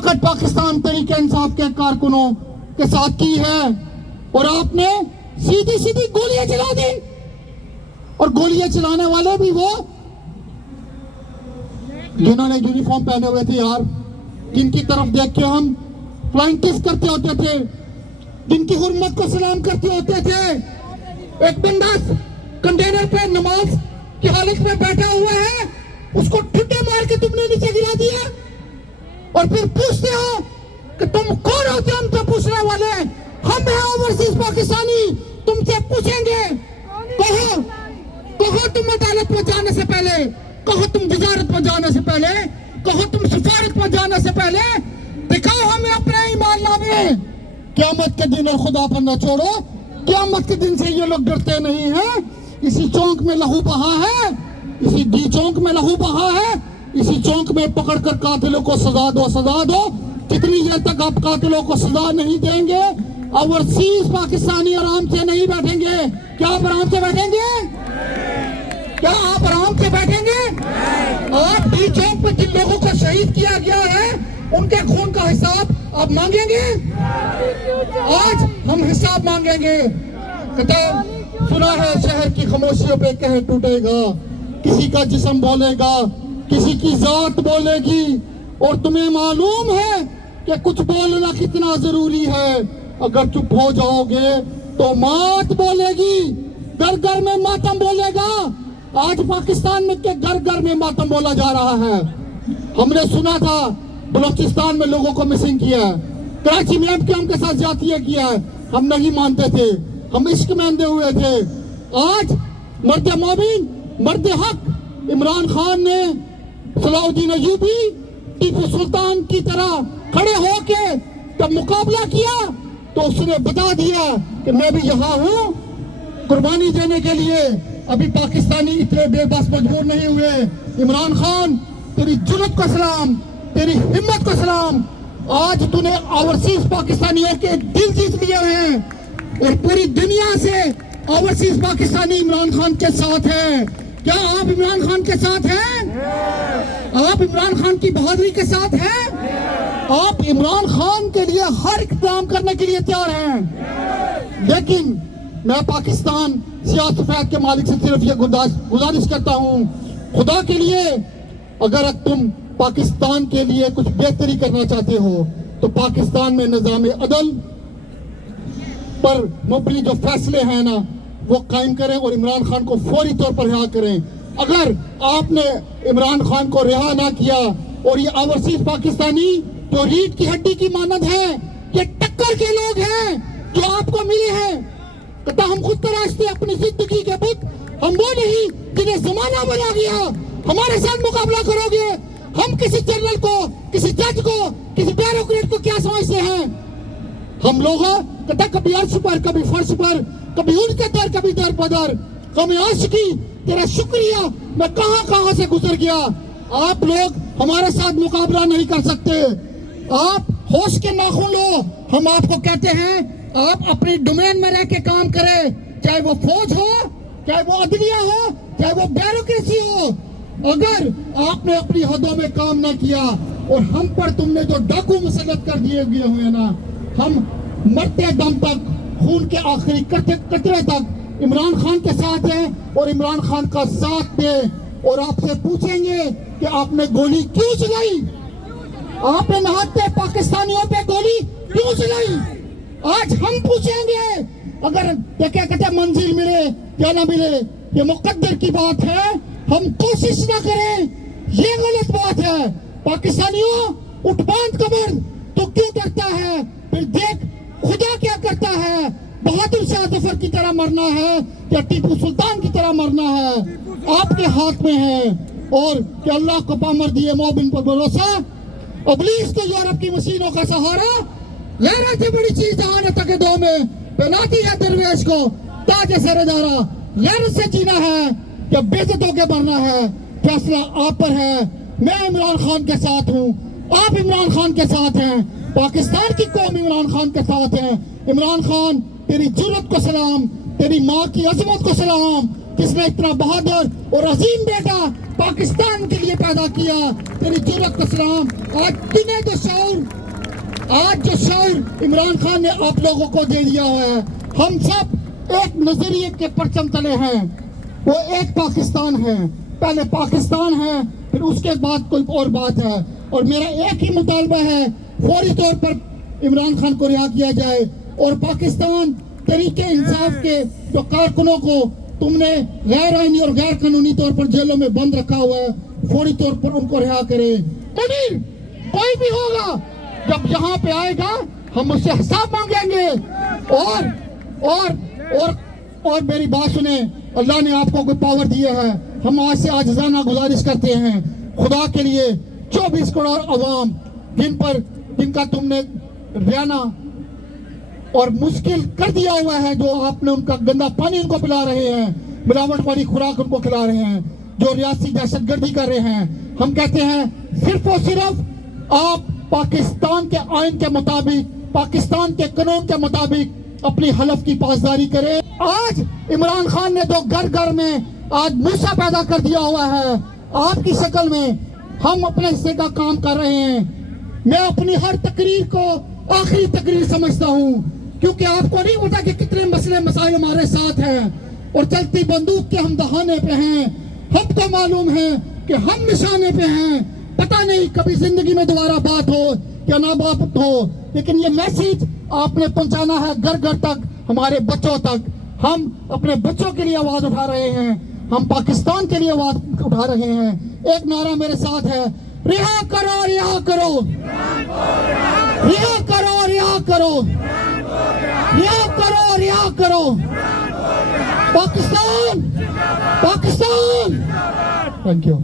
شراکت پاکستان تحریک انصاف کے کارکنوں کے ساتھ کی ہے اور آپ نے سیدھی سیدھی گولیاں چلا دی. اور گولیاں چلانے والے بھی وہ جنہوں نے یونیفارم پہنے ہوئے تھے یار, جن کی طرف دیکھ کے ہم فلائنگ کس کرتے ہوتے تھے, جن کی حرمت کو سلام کرتے ہوتے تھے. ایک بندہ کنٹینر پہ نماز کی حالت میں بیٹھا ہوا ہے, اس کو ٹھٹے مار کے تم نے نیچے گرا دیا اور پھر پوچھتے ہو کہ تم کون ہوتے ہم سے پوچھنے والے. ہم ہیں اوورسیز پاکستانی, تم سے پوچھیں گے. کہو تم عدالت میں جانے سے پہلے, کہو تم وزارت میں جانے سے پہلے, کہو تم سفارت میں جانے سے پہلے, دکھاؤ ہمیں اپنے ایمان نامے. قیامت کے دن اور خدا پر نہ چھوڑو, قیامت کے دن سے یہ لوگ ڈرتے نہیں ہیں. اسی چونک میں لہو بہا ہے, اسی ڈی چونک میں لہو بہا ہے, اسی چونک میں پکڑ کر قاتلوں کو سزا دو, سزا دو. کتنی دیر تک آپ قاتلوں کو سزا نہیں دیں گے؟ اوورسیز پاکستانی آرام سے نہیں بیٹھیں گے. کیا آپ آرام سے بیٹھیں گے؟ کیا آپ آرام سے بیٹھیں گے؟ آپ ڈی چونک پہ جن لوگوں کو شہید کیا گیا ہے ان کے خون کا حساب آپ مانگیں گے؟ آج ہم حساب مانگیں گے. کتاب سنا ہے شہر کی خاموشیوں پہ کہہ ٹوٹے گا, کسی کا جسم بولے گا, کسی کی ذات بولے گی. اور تمہیں معلوم ہے کہ کچھ بولنا کتنا ضروری ہے. اگر چپ ہو جاؤ گے تو مات بولے گی, گھر گھر میں ماتم بولے گا. آج پاکستان میں کہ گھر گھر میں ماتم بولا جا رہا ہے. ہم نے سنا تھا بلوچستان میں لوگوں کو مسنگ کیا ہے, کراچی میں ایم کیو ایم کے ساتھ زیادتیاں کیا ہے. ہم نہیں مانتے تھے, ہم عشق میں اندھے ہوئے تھے. آج مرد مومن, مرد حق عمران خان نے صلاح الدین ایوبی, ٹیپو سلطان کی طرح کھڑے ہو کے جب مقابلہ کیا تو اس نے بتا دیا کہ میں بھی یہاں ہوں قربانی دینے کے لیے. ابھی پاکستانی اتنے بے بس مجبور نہیں ہوئے. عمران خان تیری جرت کو سلام, تیری ہمت کو سلام. آج تو نے اوورسیز پاکستانیوں کے دل جیت لیے ہیں اور پوری دنیا سے اوورسیز پاکستانی عمران خان کے ساتھ ہیں. کیا آپ عمران خان کے ساتھ ہیں؟ آپ عمران خان کی بہادری کے ساتھ ہیں؟ آپ عمران خان کے لیے ہر اقدام کرنے کے لیے تیار ہیں. لیکن میں پاکستان سیاہ سفید کے مالک سے صرف یہ گزارش کرتا ہوں, خدا کے لیے اگر تم پاکستان کے لیے کچھ بہتری کرنا چاہتے ہو تو پاکستان میں نظام عدل پر مبنی جو فیصلے ہیں نا وہ قائم کریں اور عمران خان کو فوری طور پر رہا کریں. اگر آپ نے عمران خان کو رہا نہ کیا اور یہ اوورسیز پاکستانی جو ریڑھ کی ہڈی کی مانند ہے, یہ ٹکر کے لوگ ہیں جو آپ کو ملے ہیں. کہتا ہم خود تراشتے اپنی زندگی کے بت, ہم وہ نہیں جنہیں زمانہ بنا گیا. ہمارے ساتھ مقابلہ کرو گے, ہم کسی جنرل کو, کسی جج کو, کسی بیوروکریٹ کو کیا سمجھتے ہیں؟ ہم لوگ کہتا کبھی عرش پر, کبھی فرش پر, کبھی ان کے در, کبھی در بدر. قوم عاشقی تیرا شکریہ میں کہاں کہاں سے گزر گیا. آپ لوگ ہمارے ساتھ مقابلہ نہیں کر سکتے. آپ ہوش کے ناخن لو. ہم آپ کو کہتے ہیں آپ اپنی ڈومین میں رہ کے کام کریں, چاہے وہ فوج ہو, چاہے وہ عدلیہ ہو, چاہے وہ بیوروکریسی ہو. اگر آپ نے اپنی حدوں میں کام نہ کیا اور ہم پر تم نے جو ڈاکو مسلط کر دیے ہوئے نا, ہم مرتے دم تک, خون کے آخری قطرے تک عمران خان کے ساتھ ہیں اور عمران خان کا ساتھ دیں. اور آپ سے پوچھیں گے کہ آپ نے گولی کیوں چلائی, آپ نے نہاتے پاکستانیوں پہ گولی کیوں چلائی. آج ہم پوچھیں گے. اگر کیا کہتے ہیں منزل ملے یا نہ ملے یہ مقدر کی بات ہے, ہم کوشش نہ کریں یہ غلط بات ہے. پاکستانیوں اٹھ باندھ کمر, تو کیوں ڈرتا ہے؟ پھر دیکھ خدا کیا کرتا ہے. بہادر شاہ ظفر کی طرح مرنا ہے یا ٹیپو سلطان کی طرح مرنا ہے, آپ کے ہاتھ میں ہے. اور کہ اللہ کو پامر دیے مومن پر بھروسہ, ابلیس کو یورپ کی مشینوں کا سہارا. غیرت سے بڑی چیز جہانت کے دو میں پہناتی ہے درویش کو تاج سر دارا. غیرت سے جینا ہے یا بے عزت ہو کے مرنا ہے, فیصلہ آپ پر ہے. میں عمران خان کے ساتھ ہوں, آپ عمران خان کے ساتھ ہیں, پاکستان کی قوم عمران خان کے ساتھ ہیں. عمران خان تیری جرت کو سلام, تیری ماں کی عظمت کو سلام, کس نے اتنا بہادر اور عظیم بیٹا پاکستان کے لیے پیدا کیا. تیری جرأت کو سلام. آج تمہیں جو شعور عمران خان نے آپ لوگوں کو دے دیا ہوا ہے. ہم سب ایک نظریے کے پرچم تلے ہیں, وہ ایک پاکستان ہے. پہلے پاکستان ہے, پھر اس کے بعد کوئی اور بات ہے. اور میرا ایک ہی مطالبہ ہے, فوری طور پر عمران خان کو رہا کیا جائے, اور پاکستان طریقے انصاف کے جو کارکنوں کو تم نے غیر آئینی اور غیر قانونی طور پر جیلوں میں بند رکھا ہوا ہے, فوری طور پر ان کو رہا کرے. کوئی بھی ہوگا جب یہاں پہ آئے گا ہم اس سے حساب مانگیں گے. اور میری بات سنیں, اللہ نے آپ کو کوئی پاور دیا ہے. ہم آج سے عاجزانہ گزارش کرتے ہیں خدا کے لیے 24 کروڑ عوام جن کا تم نے رہنا اور مشکل کر دیا ہوا ہے, جو آپ نے ان کا گندا پانی ان کو پلا رہے ہیں, ملاوٹ والی خوراک ان کو کھلا رہے ہیں, جو ریاستی دہشت گردی کر رہے ہیں. ہم کہتے ہیں صرف اور صرف آپ پاکستان کے آئین کے مطابق, پاکستان کے قانون کے مطابق اپنی حلف کی پاسداری کریں. آج عمران خان نے جو گھر میں آج موسیٰ پیدا کر دیا ہوا ہے آپ کی شکل میں, ہم اپنے حصے کا کام کر رہے ہیں. میں اپنی ہر تقریر کو آخری تقریر سمجھتا ہوں, کیونکہ آپ کو نہیں پتا کہ کتنے مسائل ہمارے ساتھ ہیں, اور چلتی بندوق کے ہم دہانے پہ ہیں. ہم تو معلوم ہے کہ ہم نشانے پہ ہیں. پتہ نہیں کبھی زندگی میں دوبارہ بات ہو یا نہ بات ہو, لیکن یہ میسیج آپ نے پہنچانا ہے گھر تک, ہمارے بچوں تک. ہم اپنے بچوں کے لیے آواز اٹھا رہے ہیں, ہم پاکستان کے لیے آواز اٹھا رہے ہیں. ایک نعرہ میرے ساتھ ہے, رہا کرو رہا کرو, رہا کرو رہا کرو, رہا کرو رہا کرو پاکستان. Thank you.